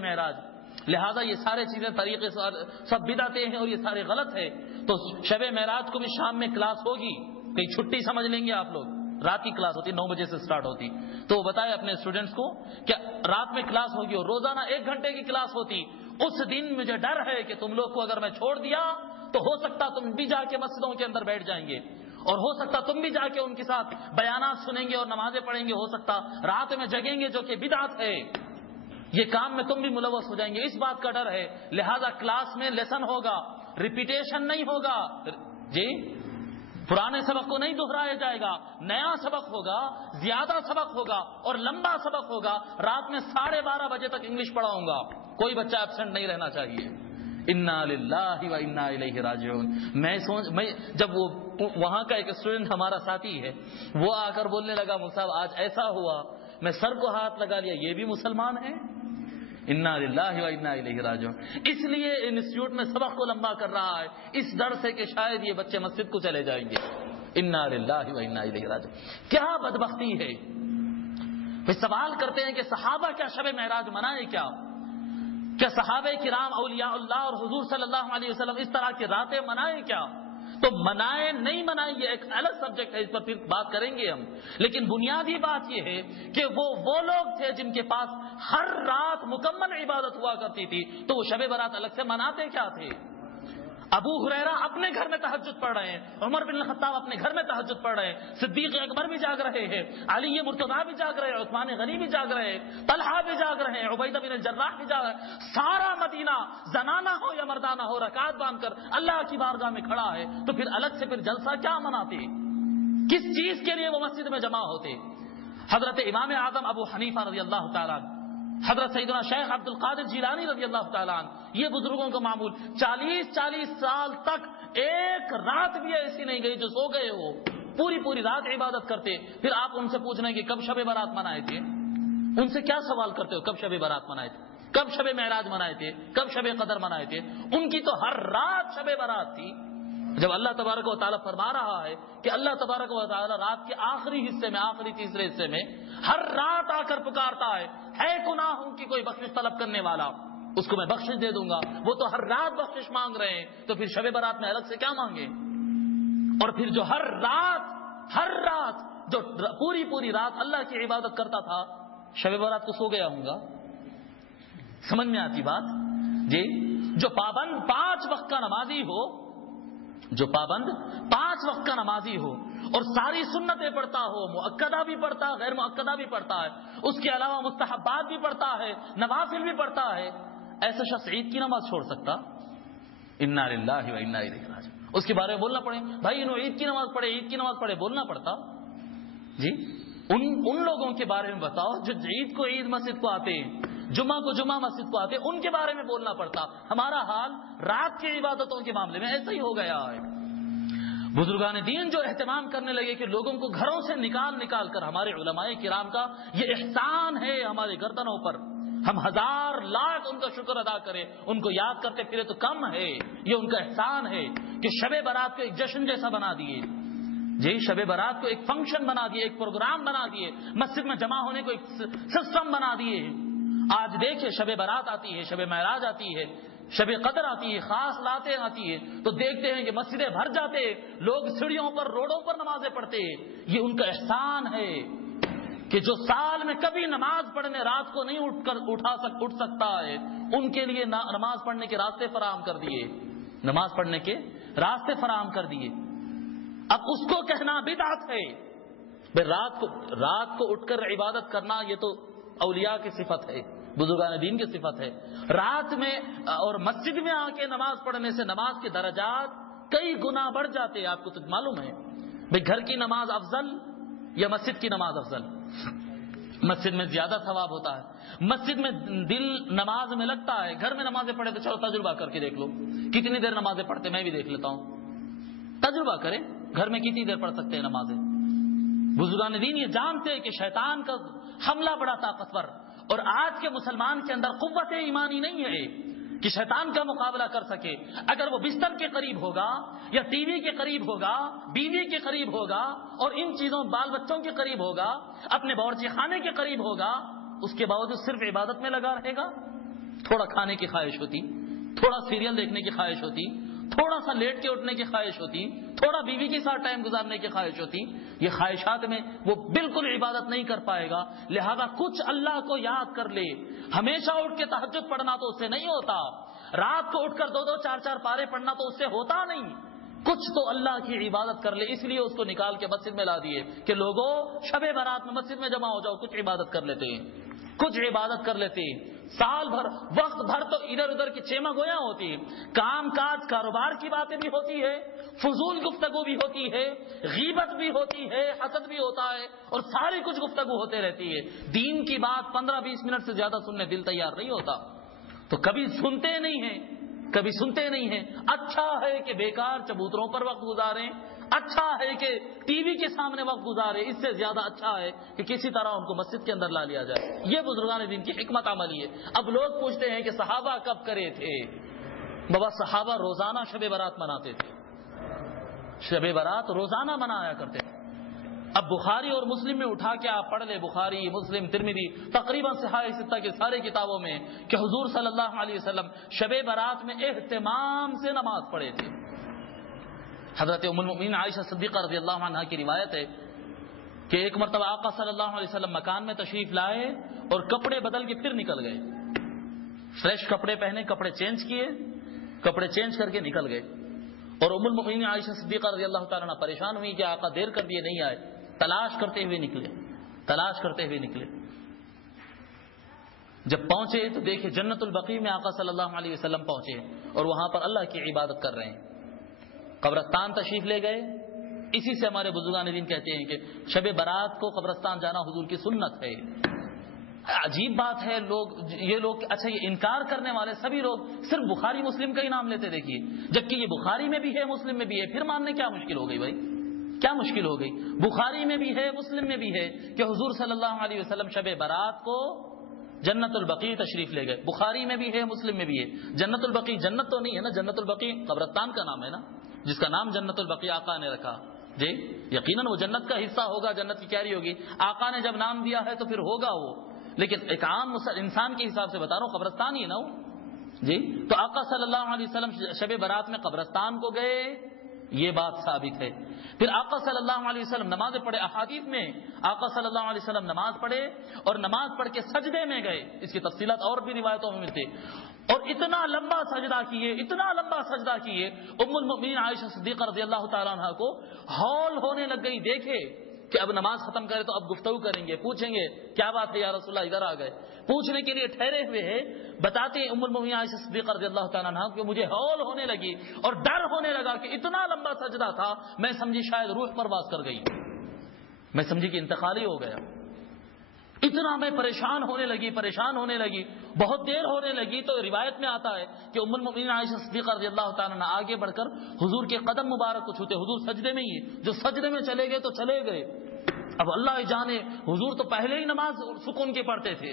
معراج، لہذا یہ سارے چیزیں طریقے سب بدعتیں ہیں اور یہ سارے غلط ہے۔ تو شب معراج کو بھی شام میں کلاس ہوگی، کئی چھٹی سمجھ لیں گے آپ لوگ، رات کی کلاس ہوتی 9 بجے سے سٹارٹ ہوتی، تو بتائے اپنے اسٹوڈنٹس کو کہ رات میں کلاس ہوگی اور روزانہ 1 گھنٹے کی کلاس ہوتی۔ اس دن مجھے ڈر ہے کہ تم لوگ کو اگر میں چھوڑ دیا تو ہو سکتا تم بھی جا کے مسجدوں کے اندر بیٹھ جائیں گے، اور ہو سکتا تم بھی جا کے ان کے ساتھ بیانات سنیں گے اور نمازیں پڑھیں گے، ہو سکتا رات میں جگیں گے جو کہ بدعت ہے، یہ کام میں تم بھی ملوث ہو جائیں گے، اس بات کا ڈر ہے۔ لہذا کلاس میں لیسن ہوگا، ریپیٹیشن نہیں ہوگا، جی پرانے سبق کو نہیں دہرایا جائے گا، نیا سبق ہوگا، زیادہ سبق ہوگا اور لمبا سبق ہوگا۔ رات میں 12:30 بجے تک انگلش پڑھاؤں گا، کوئی بچہ ایبسنٹ نہیں رہنا چاہیے۔ انا للہ و انا الیہ راجعون۔ میں جب وہ وہاں کا ایک اسٹوڈنٹ ہمارا ساتھی ہے، وہ آ کر بولنے لگا مصعب آج ایسا ہوا، میں سر کو ہاتھ لگا لیا، یہ بھی مسلمان ہے؟ انا للہ و انا الیہ راجعون۔ اس لیے انسٹیٹیوٹ میں سبق کو لمبا کر رہا ہے، اس ڈر سے کہ شاید یہ بچے مسجد کو چلے جائیں گے۔ انا للہ و انا الیہ راجعون۔ کیا بدبختی ہے۔ پھر سوال کرتے ہیں کہ صحابہ کیا شب معراج منائے؟ کیا صحابہ کرام اولیاء اللہ اور حضور صلی اللہ علیہ وسلم اس طرح کی راتیں منائے کیا؟ تو منائے نہیں منائے یہ ایک الگ سبجیکٹ ہے، اس پر پھر بات کریں گے ہم، لیکن بنیادی بات یہ ہے کہ وہ لوگ تھے جن کے پاس ہر رات مکمل عبادت ہوا کرتی تھی، تو وہ شب برات الگ سے مناتے کیا تھے؟ ابو ہریرہ اپنے گھر میں تہجد پڑھ رہے ہیں، عمر بن الخطاب اپنے گھر میں تہجد پڑھ رہے ہیں، صدیق اکبر بھی جاگ رہے ہیں، علی مرتضیٰ بھی جاگ رہے ہیں، عثمان غنی بھی جاگ رہے ہیں، طلحہ بھی جاگ رہے ہیں، عبیدہ بن الجراح بھی جاگ رہے ہیں، سارا مدینہ زنانہ ہو یا مردانہ ہو رکعت باندھ کر اللہ کی بارگاہ میں کھڑا ہے، تو پھر الگ سے پھر جلسہ کیا مناتے؟ کس چیز کے لیے وہ مسجد میں جمع ہوتے؟ حضرت امام اعظم ابو حنیفہ رضی اللہ تعالیٰ عنہ، حضرت سیدنا شیخ عبد القادر جیلانی رضی اللہ تعالیٰ عنہ، یہ بزرگوں کا معمول 40 سال تک ایک رات بھی ایسی نہیں گئی جو سو گئے ہو، پوری رات عبادت کرتے۔ پھر آپ ان سے پوچھنا کہ کب شب برات منائے تھے؟ ان سے کیا سوال کرتے ہو؟ کب شب برات منائے تھے؟ کب شب معراج منائے تھے؟ کب شب قدر منائے تھے؟ ان کی تو ہر رات شب برات تھی۔ جب اللہ تبارک و تعالیٰ فرما رہا ہے کہ اللہ تبارک و تعالیٰ رات کے آخری حصے میں، آخری تیسرے حصے میں ہر رات آ کر پکارتا ہے گناہوں کی کوئی بخشش طلب کرنے والا، اس کو میں بخشش دے دوں گا، وہ تو ہر رات بخشش مانگ رہے ہیں، تو پھر شب برات میں الگ سے کیا مانگے؟ اور پھر جو ہر رات جو پوری رات اللہ کی عبادت کرتا تھا، شب برات کو سو گیا ہوں گا؟ سمجھ میں آتی بات؟ جی جو پابند 5 وقت کا نمازی ہو، جو پابند 5 وقت کا نمازی ہو اور ساری سنتیں پڑھتا ہو، مؤکدہ بھی پڑھتا ہے، غیر مؤکدہ بھی پڑھتا ہے، اس کے علاوہ مستحبات بھی پڑھتا ہے، نوافل بھی پڑھتا ہے، ایسا شخص عید کی نماز چھوڑ سکتا؟ انا للہ و انا الیہ راجعون۔ اس کے بارے میں بولنا پڑے، بھائی انہوں عید کی نماز پڑھے، عید کی نماز پڑھے، بولنا پڑتا؟ جی ان لوگوں کے بارے میں بتاؤ جو عید کو عید مسجد کو آتے ہیں، جمعہ کو جمعہ مسجد کو آتے، ان کے بارے میں بولنا پڑتا۔ ہمارا حال رات کی عبادتوں کے معاملے میں ایسا ہی ہو گیا ہے۔ بزرگان دین جو اہتمام کرنے لگے کہ لوگوں کو گھروں سے نکال کر، ہمارے علماء کرام کا یہ احسان ہے ہمارے گردنوں پر، ہم 1000 لاکھ ان کا شکر ادا کریں، ان کو یاد کرتے پھرے تو کم ہے، یہ ان کا احسان ہے کہ شب برات کو ایک جشن جیسا بنا دیے، جی شب برات کو ایک فنکشن بنا دیے، ایک پروگرام بنا دیے، مسجد میں جمع ہونے کو ایک سسٹم بنا دیے۔ آج دیکھیں شب برات آتی ہے، شب معراج آتی ہے، شب قدر آتی ہے، خاص راتیں آتی ہے، تو دیکھتے ہیں کہ مسجدیں بھر جاتے، لوگ سیڑھیوں پر روڈوں پر نمازیں پڑھتے۔ یہ ان کا احسان ہے کہ جو سال میں کبھی نماز پڑھنے رات کو نہیں اٹھ سکتا ہے، ان کے لیے نماز پڑھنے کے راستے فراہم کر دیے، نماز پڑھنے کے راستے فراہم کر دیے۔ اب اس کو کہنا بدعت ہے، رات کو اٹھ کر عبادت کرنا یہ تو اولیاء کی صفت ہے، بزرگان دین کی صفت ہے۔ رات میں اور مسجد میں آ کے نماز پڑھنے سے نماز کے درجات کئی گنا بڑھ جاتے ہیں، آپ کو تو معلوم ہے۔ بھئی گھر کی نماز افضل یا مسجد کی نماز افضل؟ مسجد میں زیادہ ثواب ہوتا ہے، مسجد میں دل نماز میں لگتا ہے، گھر میں نمازیں پڑھے تو چلو تجربہ کر کے دیکھ لو کتنی دیر نمازیں پڑھتے، میں بھی دیکھ لیتا ہوں، تجربہ کریں گھر میں کتنی دیر پڑھ سکتے ہیں نمازیں۔ بزرگان دین یہ جانتے ہیں کہ شیطان کا حملہ بڑا طاقتور، اور آج کے مسلمان کے اندر قوت ایمانی نہیں ہے کہ شیطان کا مقابلہ کر سکے۔ اگر وہ بستر کے قریب ہوگا یا ٹی وی کے قریب ہوگا، بیوی کے قریب ہوگا اور ان چیزوں بال بچوں کے قریب ہوگا، اپنے باورچی خانے کے قریب ہوگا، اس کے باوجود صرف عبادت میں لگا رہے گا، تھوڑا کھانے کی خواہش ہوتی، تھوڑا سیریل دیکھنے کی خواہش ہوتی، تھوڑا سا لیٹ کے اٹھنے کی خواہش ہوتی، تھوڑا بیوی کے ساتھ ٹائم گزارنے کی خواہش ہوتی، یہ خواہشات میں وہ بالکل عبادت نہیں کر پائے گا۔ لہذا کچھ اللہ کو یاد کر لے، ہمیشہ اٹھ کے تہجد پڑھنا تو اس سے نہیں ہوتا، رات کو اٹھ کر 2-2 4-4 پارے پڑھنا تو اس سے ہوتا نہیں، کچھ تو اللہ کی عبادت کر لے۔ اس لیے اس کو نکال کے مسجد میں لا دیے کہ لوگوں شب برات میں مسجد میں جمع ہو جاؤ، کچھ عبادت کر لیتے ہیں، کچھ عبادت کر لیتے ہیں۔ سال بھر وقت بھر تو ادھر ادھر کی چیما گویا ہوتی ہے، کام کاج کاروبار کی باتیں بھی ہوتی ہے، فضول گفتگو بھی ہوتی ہے، غیبت بھی ہوتی ہے، حسد بھی ہوتا ہے، اور ساری کچھ گفتگو ہوتے رہتی ہے۔ دین کی بات 15-20 منٹ سے زیادہ سننے دل تیار نہیں ہوتا، تو کبھی سنتے نہیں ہیں، کبھی سنتے نہیں ہیں۔ اچھا ہے کہ بیکار چبوتروں پر وقت گزاریں، اچھا ہے کہ ٹی وی کے سامنے وقت گزارے، اس سے زیادہ اچھا ہے کہ کسی طرح ان کو مسجد کے اندر لا لیا جائے۔ یہ بزرگان دین کی حکمت عملی ہے۔ اب لوگ پوچھتے ہیں کہ صحابہ کب کرے تھے؟ بابا صحابہ روزانہ شب برات مناتے تھے، شب برات روزانہ منایا کرتے تھے۔ اب بخاری اور مسلم میں اٹھا کے آپ پڑھ لیں، بخاری، مسلم، ترمذی، تقریباً صحاح ستہ کی ساری کتابوں میں کہ حضور صلی اللہ علیہ وسلم شب برات میں اہتمام سے نماز پڑھے تھے۔ حضرت ام المؤمنین عائشہ صدیقہ رضی اللہ عنہا کی روایت ہے کہ ایک مرتبہ آقا صلی اللہ علیہ وسلم مکان میں تشریف لائے اور کپڑے بدل کے پھر نکل گئے، فریش کپڑے پہنے، کپڑے چینج کیے، کپڑے چینج کر کے نکل گئے، اور ام المؤمنین عائشہ صدیقہ رضی اللہ تعالیٰ عنہ پریشان ہوئی کہ آقا دیر کر دیے نہیں آئے، تلاش کرتے ہوئے نکلے، تلاش کرتے ہوئے نکلے۔ جب پہنچے تو دیکھے جنت البقیع میں آقا صلی اللہ علیہ وسلم پہنچے اور وہاں پر اللہ کی عبادت کر رہے ہیں۔ قبرستان تشریف لے گئے۔ اسی سے ہمارے بزرگان دین کہتے ہیں کہ شب برات کو قبرستان جانا حضور کی سنت ہے۔ عجیب بات ہے، یہ لوگ اچھا یہ انکار کرنے والے سبھی لوگ صرف بخاری مسلم کا ہی نام لیتے دیکھیے، جبکہ یہ بخاری میں بھی ہے، مسلم میں بھی ہے، پھر ماننے کیا مشکل ہو گئی بھائی؟ کیا مشکل ہو گئی؟ بخاری میں بھی ہے، مسلم میں بھی ہے کہ حضور صلی اللہ علیہ وسلم شب برات کو جنت البقیع تشریف لے گئے۔ بخاری میں بھی ہے، مسلم میں بھی ہے۔ جنت البقیع جنت تو نہیں ہے نا، جنت البقیع قبرستان کا نام ہے نا، جس کا نام جنت البقیع آقا نے رکھا جی، یقیناً وہ جنت کا حصہ ہوگا، جنت کی کیاری ہوگی، آقا نے جب نام دیا ہے تو پھر ہوگا وہ، لیکن ایک عام انسان کے حساب سے بتا رہا ہوں قبرستان ہی ہے نا وہ جی۔ تو آقا صلی اللہ علیہ وسلم شب برات میں قبرستان کو گئے، یہ بات ثابت ہے۔ پھر آقا صلی اللہ علیہ وسلم نماز پڑھے، احادیث میں آقا صلی اللہ علیہ وسلم نماز پڑھے اور نماز پڑھ کے سجدے میں گئے، اس کی تفصیلات اور بھی روایتوں میں ملتے، اور اتنا لمبا سجدہ کیے، اتنا لمبا سجدہ کیے، ام المؤمنین عائشہ صدیقہ رضی اللہ تعالیٰ عنہ کو ہول ہونے لگ گئی، دیکھے کہ اب نماز ختم کرے تو اب گفتگو کریں گے، پوچھیں گے کیا بات ہے یا رسول اللہ، ادھر آ گئے، پوچھنے کے لیے ٹھہرے ہوئے ہیں۔ بتاتے ہیں ام المؤمنین عائشہ صدیقہ رضی اللہ تعالیٰ عنہ کہ مجھے ہول ہونے لگی اور ڈر ہونے لگا کہ اتنا لمبا سجدہ تھا، میں سمجھی شاید روح پرواز کر گئی، میں سمجھی کہ انتقال ہی ہو گیا، اتنا میں پریشان ہونے لگی، بہت دیر ہونے لگی۔ تو روایت میں آتا ہے کہ ام المؤمنین عائشہ صدیقہ رضی اللہ تعالیٰ عنہ آگے بڑھ کر حضور کے قدم مبارک کو چھوتے، حضور سجدے میں ہی ہے، جو سجدے میں چلے گئے تو چلے گئے۔ اب اللہ جانے، حضور تو پہلے ہی نماز سکون کے پڑھتے تھے،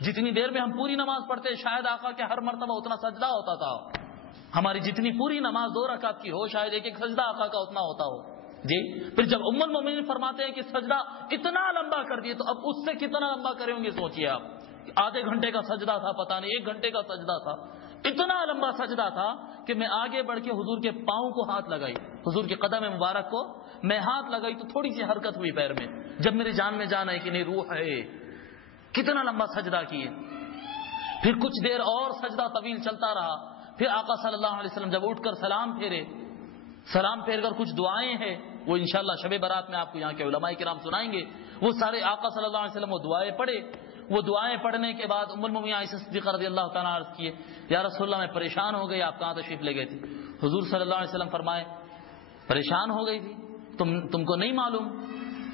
جتنی دیر میں ہم پوری نماز پڑھتے شاید آقا کے ہر مرتبہ اتنا سجدہ ہوتا تھا، ہماری جتنی پوری نماز 2 رکعت کی ہو شاید ایک سجدہ آقا کا اتنا ہوتا ہو جی۔ پھر جب ام المؤمنین فرماتے ہیں کہ سجدہ اتنا لمبا کر دیے، تو اب اس سے کتنا لمبا کریں گے سوچئے آپ، آدھے گھنٹے کا سجدہ تھا، پتہ نہیں 1 گھنٹے کا سجدہ تھا، اتنا لمبا سجدہ تھا کہ میں آگے بڑھ کے حضور کے پاؤں کو ہاتھ لگائی، حضور کے قدم مبارک کو میں ہاتھ لگائی تو تھوڑی سی حرکت ہوئی پیر میں، جب میری جان میں جان ہے کہ نہیں روح ہے، کتنا لمبا سجدہ کیے۔ پھر کچھ دیر اور سجدہ طویل چلتا رہا، پھر آقا صلی اللہ علیہ وسلم جب اٹھ کر سلام پھیرے، سلام پھیر کر کچھ دعائیں ہیں وہ انشاءاللہ شب برات میں آپ کو یہاں کے علماء کرام سنائیں گے، وہ سارے آقا صلی اللہ علیہ وسلم وہ دعائیں پڑھے۔ وہ دعائیں پڑھنے کے بعد ام المؤمنین عائشہ صدیقہ رضی اللہ تعالیٰ عنہ عرض کیے یا رسول اللہ میں پریشان ہو گئی، آپ کہاں تشریف لے گئے تھے؟ حضور صلی اللہ علیہ وسلم فرمائے پریشان ہو گئی تھی، تم کو نہیں معلوم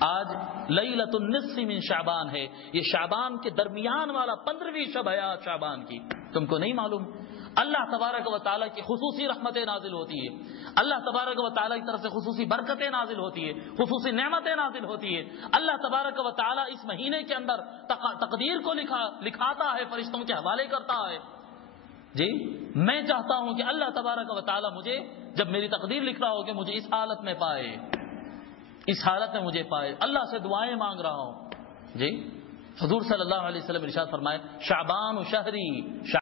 آج لیلۃ النصف من شعبان ہے، یہ شعبان کے درمیان والا 15ویں شب ہے آج شعبان کی، تم کو نہیں معلوم؟ اللہ تبارک و تعالیٰ کی خصوصی رحمتیں نازل ہوتی ہے، اللہ تبارک و تعالیٰ کی طرف سے خصوصی برکتیں نازل ہوتی ہے، خصوصی نعمتیں نازل ہوتی ہے۔ اللہ تبارک و تعالیٰ اس مہینے کے اندر تقدیر کو لکھاتا ہے، فرشتوں کے حوالے کرتا ہے جی۔ میں چاہتا ہوں کہ اللہ تبارک و تعالیٰ مجھے جب میری تقدیر لکھ رہا ہو کہ مجھے اس حالت میں پائے، اس حالت میں مجھے پائے، اللہ سے دعائیں مانگ رہا ہوں جی۔ حضور صلی اللہ علیہ وسلم ارشاد فرمائے شعبان و شہری،